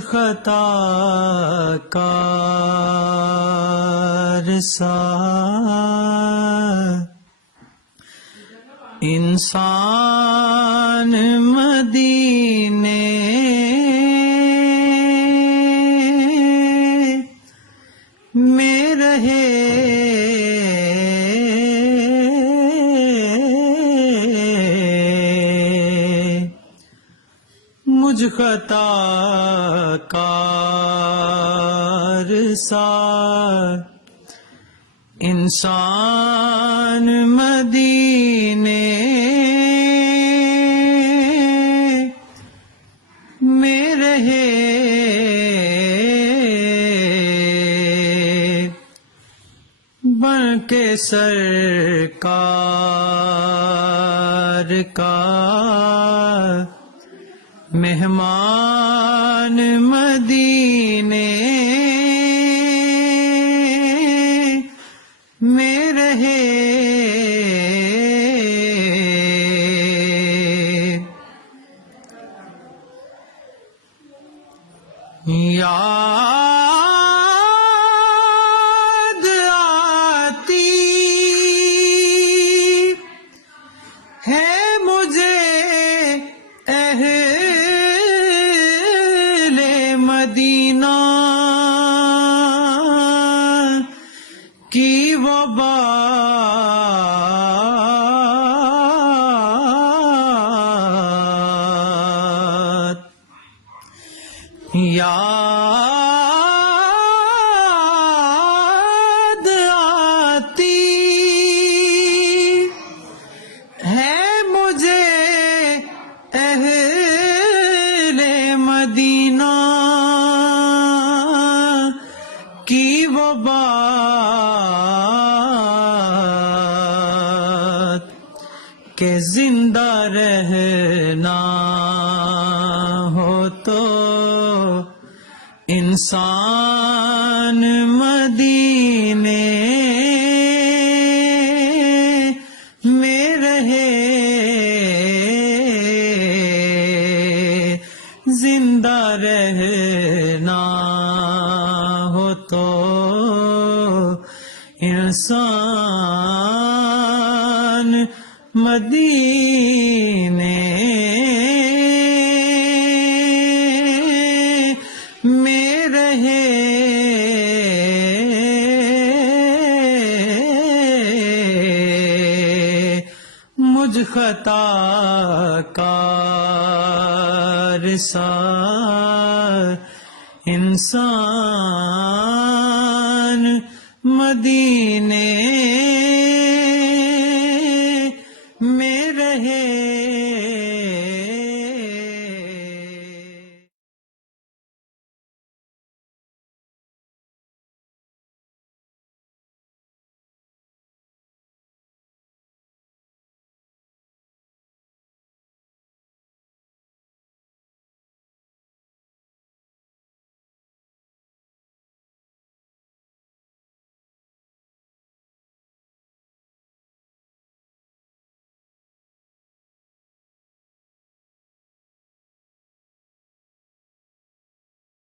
خطا کار سا انسان مدینے میں رہے، مجھ خطا کار سا انسان مدینے میں رہے، بن کے سرکار کا مہمان مدینے میں رہے، یاد آتی ہے مجھے اہل مدینہ کی وہ بات، یاد آتی ہے مجھے اہل مدینہ کی وہ بات کہ زندہ رہنا ہو تو انسان مدینے میں رہے، زندہ رہنا ہو تو انسان مدینے میں رہے، مجھ خطا کار سا انسان مدینے